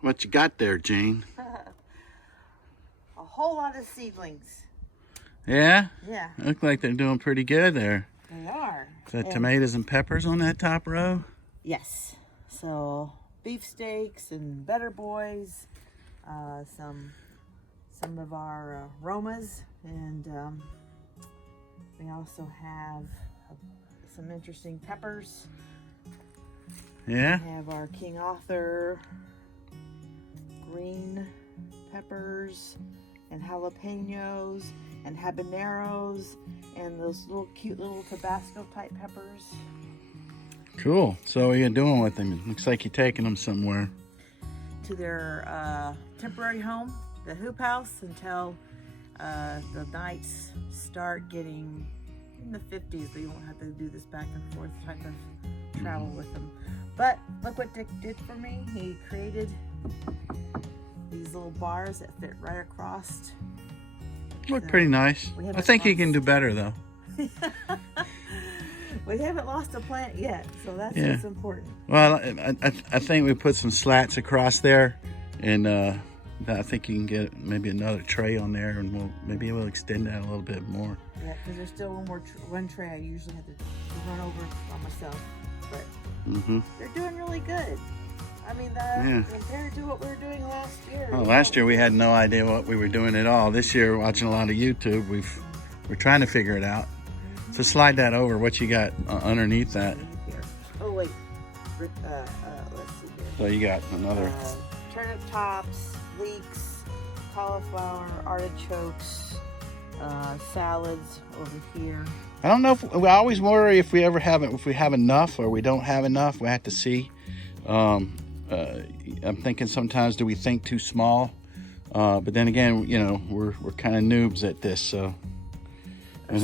What you got there, Jane? A whole lot of seedlings. Yeah? Yeah. Look like they're doing pretty good there. They are. Is that tomatoes and peppers on that top row? Yes. So beefsteaks and better boys, some of our aromas, and we also have some interesting peppers. Yeah? We have our King Arthur green peppers and jalapenos and habaneros and those little cute little Tabasco type peppers. Cool. So what are you doing with them? It looks like you're taking them somewhere. To their temporary home, the hoop house, until the nights start getting in the 50s. So you won't have to do this back and forth type of travel with them. But look what Dick did for me. He created these little bars that fit right across. Look pretty nice. I think you can do better though. We haven't lost a plant yet, so that's what's important. Well, I think we put some slats across there, and I think you can get maybe another tray on there, and maybe we'll extend that a little bit more. Yeah, because there's still one tray I usually have to run over by myself, but they're doing really good. I mean, compared to what we were doing last year. Oh, last year we had no idea what we were doing at all. This year, watching a lot of YouTube, we're trying to figure it out. So slide that over. What you got underneath that? Here. Oh wait, let's see here. So you got another turnip tops, leeks, cauliflower, artichokes, salads over here. I don't know if we always worry if we have enough or we don't have enough. We have to see. I'm thinking sometimes, do we think too small? But then again, you know, we're kind of noobs at this, so. And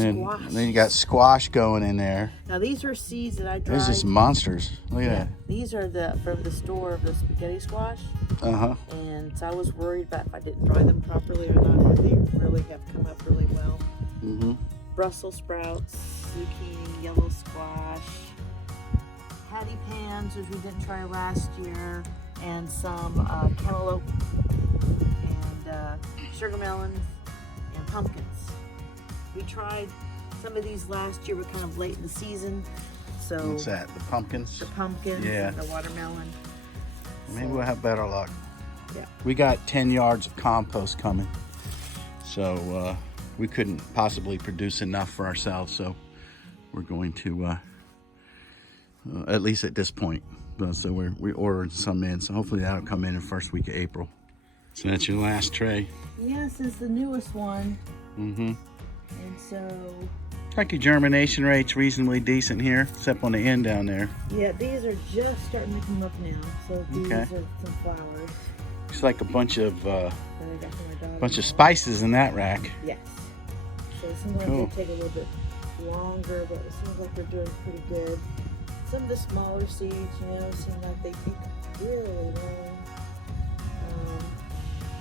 then you got squash going in there. Now these are seeds that I dried. There's just monsters. Look at that. These are from the store of the spaghetti squash. And so I was worried about if I didn't dry them properly or not, but they really have come up really well. Brussels sprouts, zucchini, yellow squash, patty pans, which we didn't try last year, and some cantaloupe and sugar melons and pumpkins. We tried some of these last year, but kind of late in the season. So what's that? The pumpkins? The pumpkins, yeah. And the watermelon. Maybe we'll have better luck. Yeah. We got 10 yards of compost coming. So we couldn't possibly produce enough for ourselves. So we're going to, at least at this point. So we ordered some in. So hopefully that'll come in the first week of April. So that's your last tray. Yes, it's the newest one. And so, like your germination rate's reasonably decent here, except on the end down there. Yeah, these are just starting to come up now. So these are some flowers. Looks like a bunch of spices in that rack. Yes. So sometimes they take a little bit longer, but it seems like they're doing pretty good. Some of the smaller seeds, you know, seem like they take really long.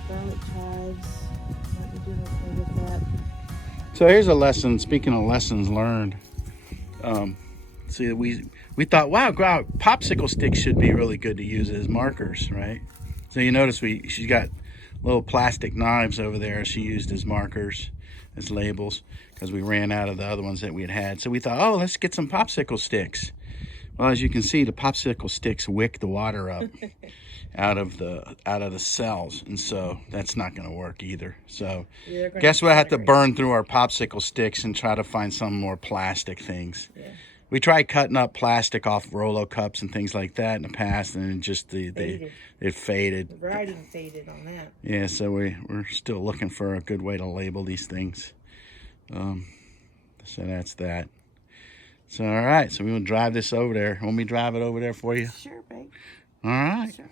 Garlic chives, might be doing okay with that. So here's a lesson, speaking of lessons learned. See, we thought, wow, popsicle sticks should be really good to use as markers, right? So you notice she's got little plastic knives over there she used as markers, as labels, because we ran out of the other ones that we had. So we thought, oh, let's get some popsicle sticks. Well, as you can see, the popsicle sticks wick the water up out of the cells, and so that's not going to work either. So guess we'll have to burn through our popsicle sticks and try to find some more plastic things. Yeah. We tried cutting up plastic off Rolo cups and things like that in the past, and just it faded. The writing faded on that. Yeah, so we're still looking for a good way to label these things. So that's that. So all right, so we will drive this over there. Want me to drive it over there for you? Sure, babe. All right. Sure.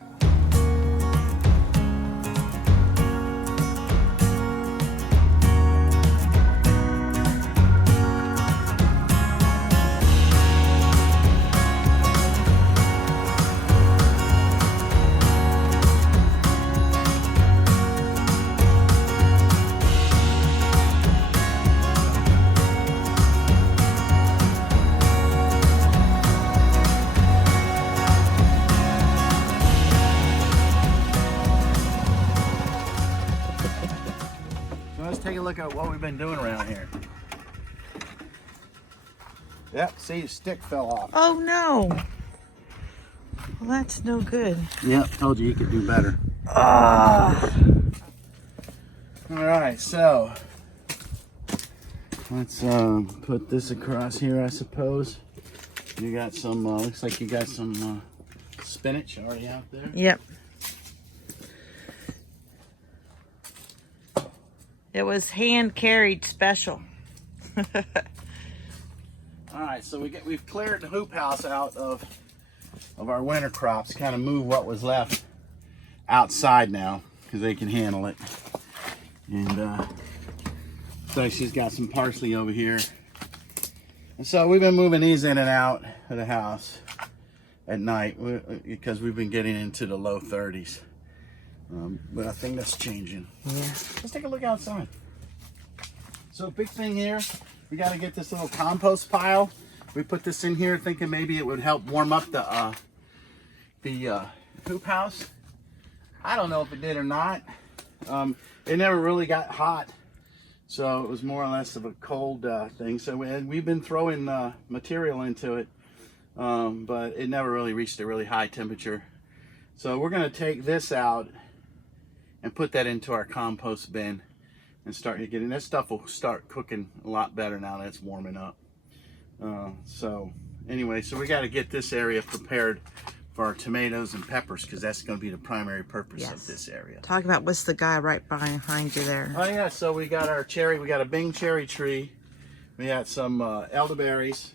take a look at what we've been doing around here. Yep, see, the stick fell off. Oh no. Well, that's no good. Yep, told you could do better. Ah. All right, so let's put this across here, I suppose. You got some, looks like you got some spinach already out there. Yep. It was hand carried special. All right, so we've cleared the hoop house out of our winter crops, kind of move what was left outside now because they can handle it. And so she's got some parsley over here. And so we've been moving these in and out of the house at night because we've been getting into the low 30s. But I think that's changing. Yeah. Let's take a look outside. So big thing here, we got to get this little compost pile. We put this in here thinking maybe it would help warm up the hoop house. I don't know if it did or not. It never really got hot, so it was more or less of a cold thing. So we've been throwing material into it, but it never really reached a really high temperature. So we're going to take this out and put that into our compost bin and start getting that stuff will start cooking a lot better now that it's warming up. So anyway, so we got to get this area prepared for our tomatoes and peppers because that's going to be the primary purpose of this area. Talk about what's the guy right behind you there. Oh yeah, so we got our cherry, we got a Bing cherry tree, we got some elderberries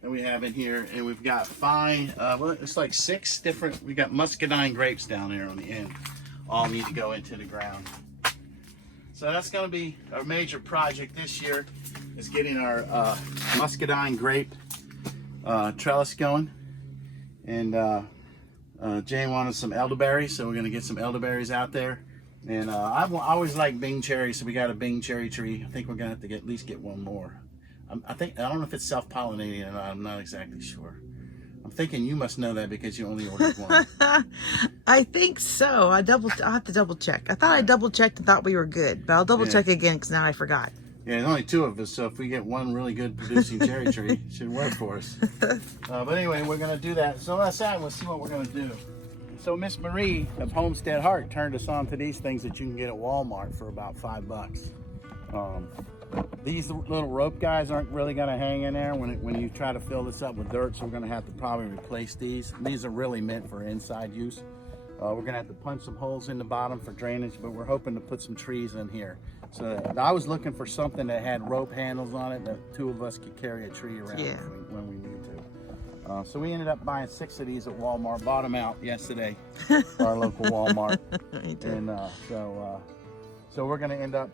that we have in here, and we've got fine, well, it's like 6 different, we got muscadine grapes down there on the end. All need to go into the ground. So that's going to be our major project this year, is getting our muscadine grape trellis going. And Jane wanted some elderberries, so we're going to get some elderberries out there. And I always like Bing cherry, so we got a Bing cherry tree. I think we're going to have to at least get one more. I don't know if it's self-pollinating or not. I'm not exactly sure. I'm thinking you must know that because you only ordered one. I think so. I'll have to double check. I thought I double checked and thought we were good, but I'll double check again because now I forgot. Yeah, there's only 2 of us, so if we get one really good producing cherry tree, it should work for us. But anyway, we're going to do that. So that's that. We'll see what we're going to do. So Miss Marie of Homestead Heart turned us on to these things that you can get at Walmart for about $5. These little rope guys aren't really going to hang in there when you try to fill this up with dirt, so we're going to have to probably replace these. These are really meant for inside use. We're going to have to punch some holes in the bottom for drainage, but we're hoping to put some trees in here. So I was looking for something that had rope handles on it that 2 of us could carry a tree around when we need to. So we ended up buying 6 of these at Walmart. Bought them out yesterday, our local Walmart. And so we're going to end up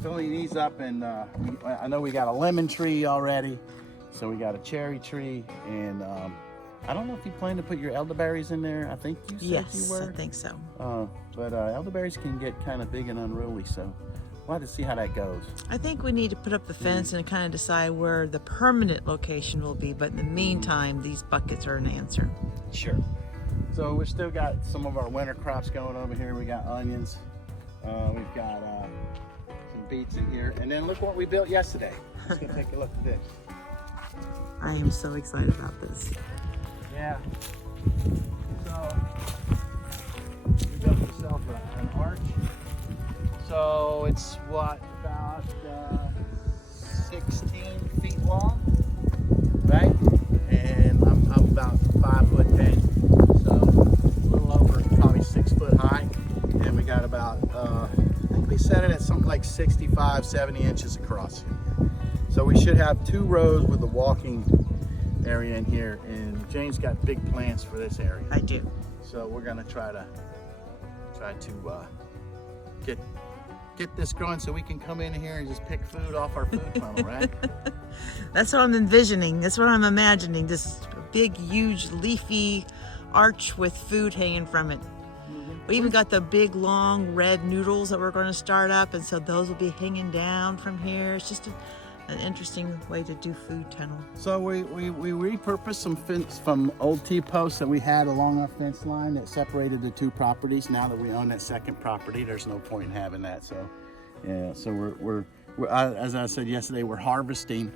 filling these up, and I know we got a lemon tree already, so we got a cherry tree, and I don't know if you plan to put your elderberries in there. I think you said you were. Yes, I think so. But elderberries can get kind of big and unruly, so we'll have to see how that goes. I think we need to put up the fence and kind of decide where the permanent location will be, but in the meantime, these buckets are an answer. Sure. So we've still got some of our winter crops going over here. We got onions. We've got some beets in here. And then look what we built yesterday. Let's go take a look at this. I am so excited about this. Yeah. So we built ourselves an arch. So it's what, about 16 feet long, right? And I'm about 5'10", so a little over probably 6 foot high. And we got about, I think we set it at something like 65, 70 inches across. So we should have 2 rows with a walking area in here, and Jane's got big plans for this area. I do. So we're gonna try to get this growing so we can come in here and just pick food off our food tunnel, right? That's what I'm envisioning. That's what I'm imagining. This big, huge, leafy arch with food hanging from it. We even got the big, long red noodles that we're going to start up, and so those will be hanging down from here. It's just an interesting way to do food tunnel. So we repurposed some fence from old T-posts that we had along our fence line that separated the 2 properties. Now that we own that second property, there's no point in having that. So Yeah, so as I said yesterday, we're harvesting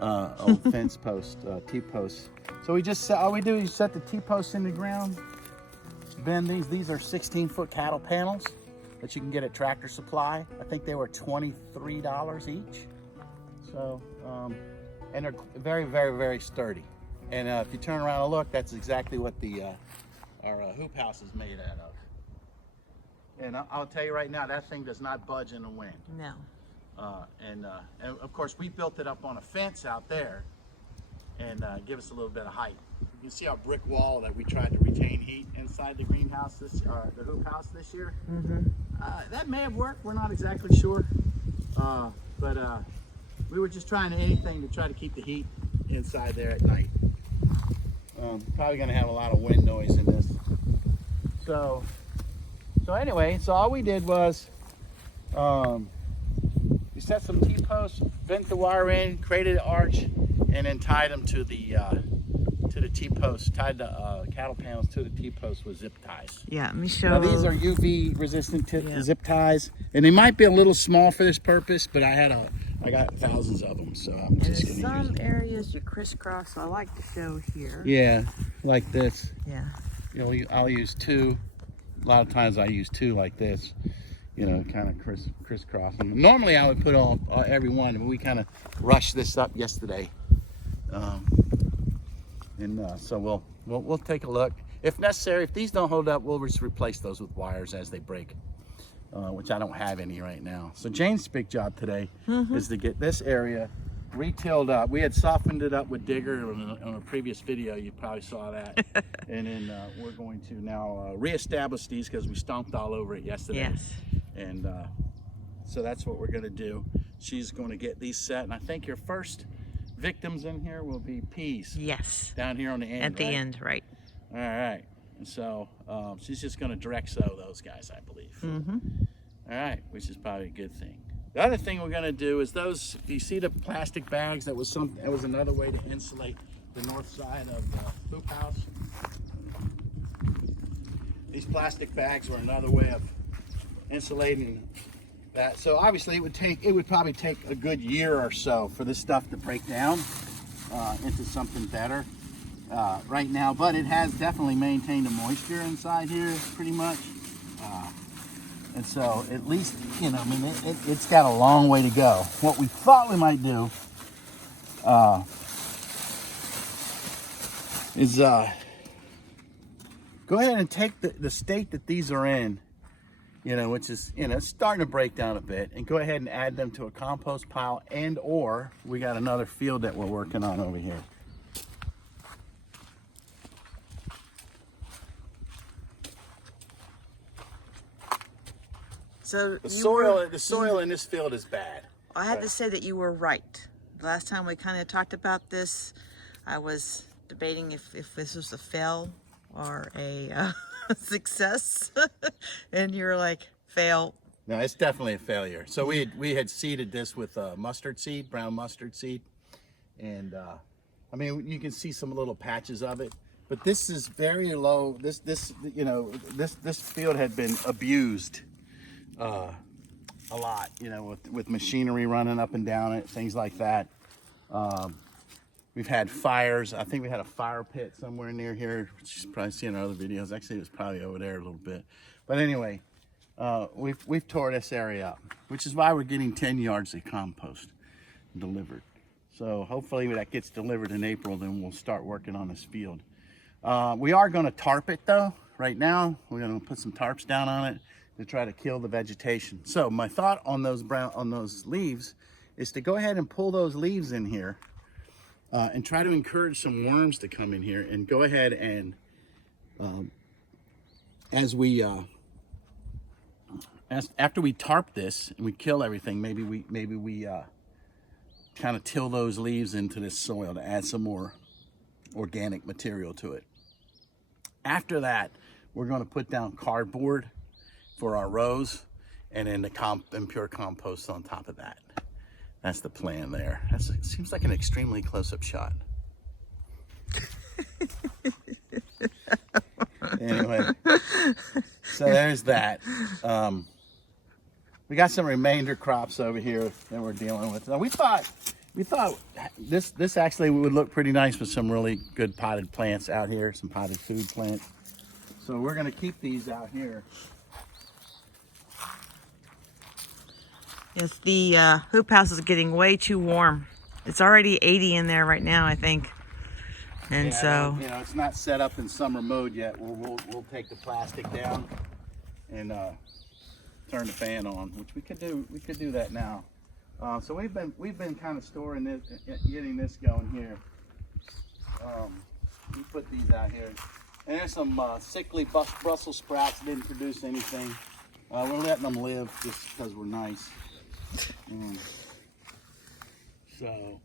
old fence posts, T-posts. So we just all we do is set the T-posts in the ground, bend these. These are 16-foot cattle panels that you can get at Tractor Supply. I think they were $23 each. So, and they're very, very, very sturdy. And if you turn around and look, that's exactly what our hoop house is made out of. And I'll tell you right now, that thing does not budge in the wind. No. And of course, we built it up on a fence out there and give us a little bit of height. You can see our brick wall that we tried to retain heat inside the greenhouse, the hoop house this year. Mm-hmm. That may have worked. We're not exactly sure. But we were just trying anything to try to keep the heat inside there at night. Probably going to have a lot of wind noise in this. So anyway, so all we did was we set some T-posts, bent the wire in, created an arch, and then tied them to the T-posts, tied the cattle panels to the T-posts with zip ties. Yeah, let me show. Now these are UV resistant zip ties, and they might be a little small for this purpose, but I got thousands of them, so I'm just going to use them. In some areas you crisscross, so I like to show here. Yeah, like this. Yeah. You know, I'll use two. A lot of times I use two like this, you know, kind of crisscross them. Normally I would put all every one, but we kind of rushed this up yesterday, so we'll take a look. If necessary, if these don't hold up, we'll just replace those with wires as they break, which I don't have any right now. So Jane's big job today is to get this area re-tilled up. We had softened it up with digger on a previous video. You probably saw that. And then we're going to now reestablish these because we stomped all over it yesterday. Yes. And so that's what we're going to do. She's going to get these set, and I think your first victims in here will be peas. Yes. Down here on the end. At the end, right. All right. And so she's just going to direct sow those guys, I believe. Mm-hmm. All right, which is probably a good thing. The other thing we're going to do is those, you see the plastic bags? That was another way to insulate the north side of the hoop house. These plastic bags were another way of insulating that. So obviously it would probably take a good year or so for this stuff to break down into something better right now, but it has definitely maintained the moisture inside here pretty much. And so at least, you know, I mean, it's got a long way to go. What we thought we might do is go ahead and take the state that these are in, you know, which is, you know, it's starting to break down a bit, and go ahead and add them to a compost pile, and or we got another field that we're working on over here. So the soil in this field is bad. I had to say that you were right. The last time we kind of talked about this, I was debating if this was a fail or a success, and you were like, fail. No, it's definitely a failure. So we had seeded this with mustard seed, brown mustard seed, and I mean, you can see some little patches of it, but this is very low. This field had been abused a lot, you know, with machinery running up and down it, things like that. We've had fires. I think we had a fire pit somewhere near here, which you've probably seen in other videos. Actually, it was probably over there a little bit. But anyway, we've tore this area up, which is why we're getting 10 yards of compost delivered. So hopefully that gets delivered in April, then we'll start working on this field. We are going to tarp it though. Right now, we're going to put some tarps down on it to try to kill the vegetation. So my thought on those leaves is to go ahead and pull those leaves in here and try to encourage some worms to come in here, and go ahead and after we tarp this and we kill everything, maybe we kind of till those leaves into this soil to add some more organic material to it. After that, we're going to put down cardboard for our rows, and then the pure compost on top of that. That's the plan there. It seems like an extremely close-up shot. Anyway, so there's that. we got some remainder crops over here that we're dealing with. Now we thought this actually would look pretty nice with some really good potted plants out here, some potted food plants. So we're gonna keep these out here. Yes, the hoop house is getting way too warm. It's already 80 in there right now, I think. And yeah, so, you know, it's not set up in summer mode yet. We'll take the plastic down and turn the fan on, which we could do. We could do that now. So we've been kind of storing this, getting this going here. We put these out here, and there's some sickly Brussels sprouts that didn't produce anything. We're letting them live just because we're nice. So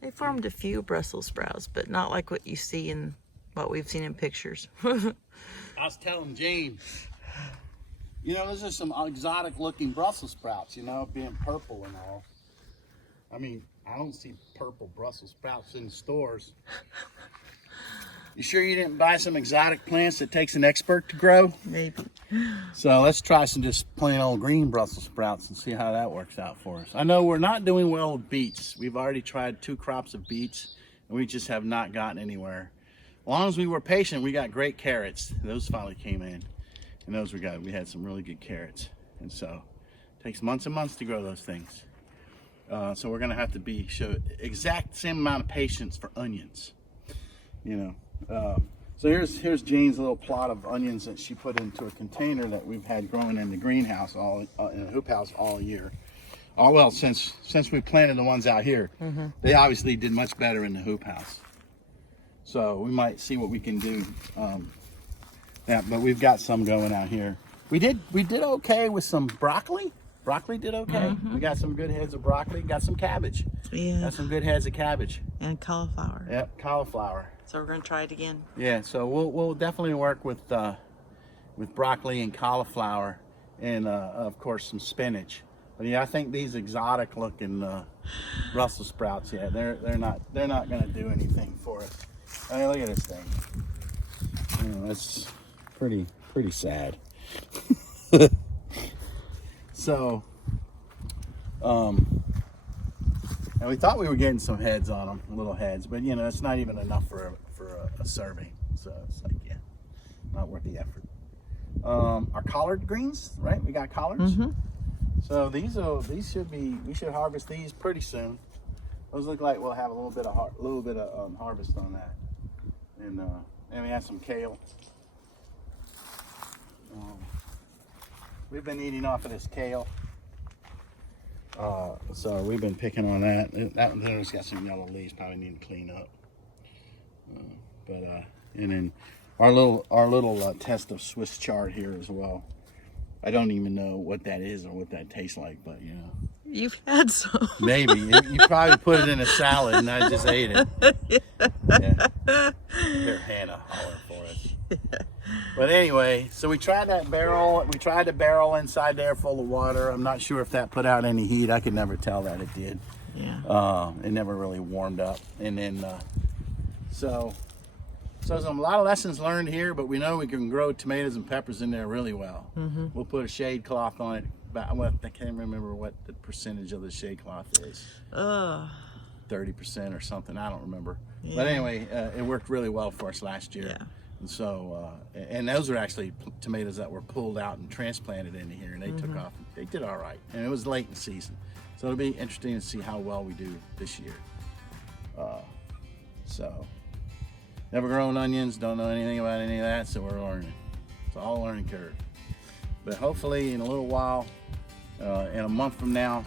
they formed a few Brussels sprouts, but not like what you see in what we've seen in pictures. I was telling Jane, you know, those are some exotic looking Brussels sprouts, you know, being purple and all. I mean, I don't see purple Brussels sprouts in stores. You sure you didn't buy some exotic plants that takes an expert to grow? Maybe. So let's try some just plain old green Brussels sprouts and see how that works out for us. I know we're not doing well with beets. We've already tried 2 crops of beets and we just have not gotten anywhere. As long as we were patient, we got great carrots. Those finally came in, and those we had some really good carrots. And so it takes months and months to grow those things. So we're gonna have to show exact same amount of patience for onions, you know. So here's Jane's little plot of onions that she put into a container that we've had growing in the greenhouse in the hoop house all year. Well, since we planted the ones out here, they obviously did much better in the hoop house. So we might see what we can do. Yeah, but we've got some going out here. We did okay with some broccoli. Broccoli did okay. We got some good heads of broccoli. Got some cabbage. Yeah. Got some good heads of cabbage. And cauliflower. Yep, cauliflower. So we're gonna try it again. Yeah, so we'll definitely work with broccoli and cauliflower, and of course some spinach. But yeah, I think these exotic looking Brussels sprouts, yeah, they're not gonna do anything for us. I mean, look at this thing. You know, it's pretty sad. So, and we thought we were getting some heads on them, little heads, but you know, it's not even enough for a serving. So it's like, yeah, not worth the effort. Our collard greens, right? We got collards. So we should harvest these pretty soon. Those look like we'll have a little bit of harvest on that. And we have some kale. We've been eating off of this kale. So we've been picking on that. There's got some yellow leaves, probably need to clean up. And then our little test of Swiss chard here as well. I don't even know what that is or what that tastes like, but you know. You've had some. Maybe. You probably put it in a salad and I just ate it. Yeah. Here, Hannah, holler for us. But anyway, so we tried that barrel. We tried the barrel inside there full of water. I'm not sure if that put out any heat. I could never tell that it did. Yeah. It never really warmed up. And then, so there's a lot of lessons learned here, but we know we can grow tomatoes and peppers in there really well. We'll put a shade cloth on it. I can't remember what the percentage of the shade cloth is. 30% or something. I don't remember. Yeah. But anyway, it worked really well for us last year. Yeah. And so, and those are actually tomatoes that were pulled out and transplanted into here, and they took off. They did all right, and it was late in season. So it'll be interesting to see how well we do this year. So, never grown onions, don't know anything about any of that, so we're learning. It's all a learning curve. But hopefully in a little while, in a month from now,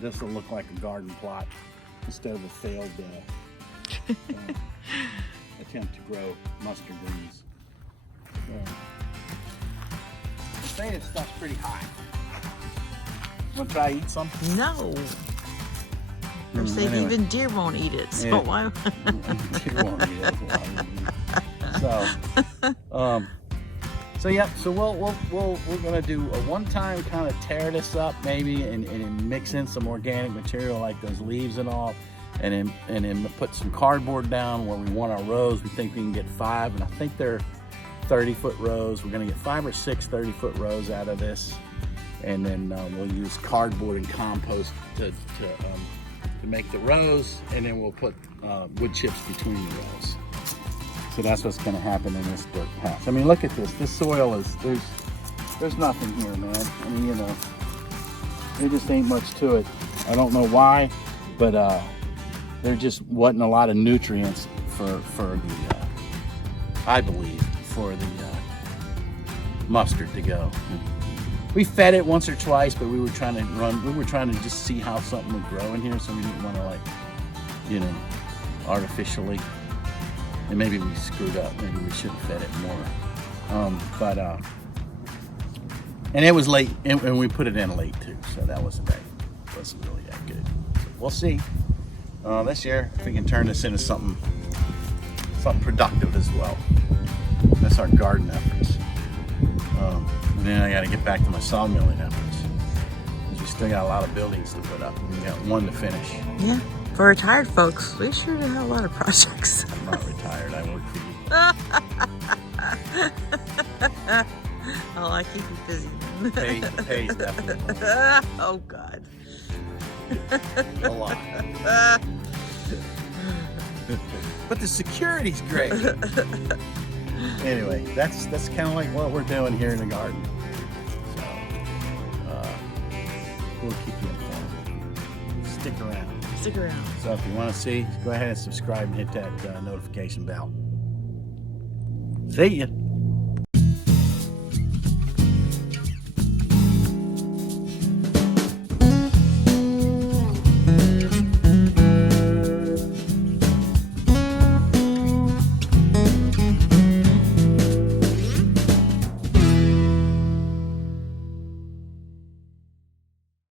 this will look like a garden plot instead of a failed attempt to grow mustard greens. The native stuff's pretty hot. Want to try to eat some? No. They're saying anyway. Even deer won't eat it. So Yeah. why? Deer won't eat it. So yeah. So we're gonna do a one-time kind of tear this up maybe and mix in some organic material like those leaves and all. And then put some cardboard down where we want our rows. We think we can get 5, and I think they're 30-foot rows. We're gonna get 5 or 6 30-foot rows out of this. and then we'll use cardboard and compost to make the rows, and then we'll put wood chips between the rows. So that's what's going to happen in this dirt house. I mean, look at this. This soil is, there's nothing here, man. I mean, you know, there just ain't much to it. I don't know why, but there just wasn't a lot of nutrients for the, I believe, for the mustard to go. We fed it once or twice, but we were trying to just see how something would grow in here, so we didn't want to, like, you know, artificially. And maybe we screwed up. Maybe we should have fed it more. And it was late, and we put it in late too, so that wasn't really that good. So we'll see this year if we can turn this into something productive as well. That's our garden efforts. And then I got to get back to my sawmilling efforts. We still got a lot of buildings to put up. We got one to finish. Yeah, for retired folks, we sure have a lot of projects. I'm not retired. I work for you. Oh, I keep you busy. The pay's definitely Oh God. a lot. But the security's great. Anyway, that's kind of like what we're doing here in the garden. So we'll keep you informed. Stick around. Stick around. So if you want to see, go ahead and subscribe and hit that notification bell. See ya.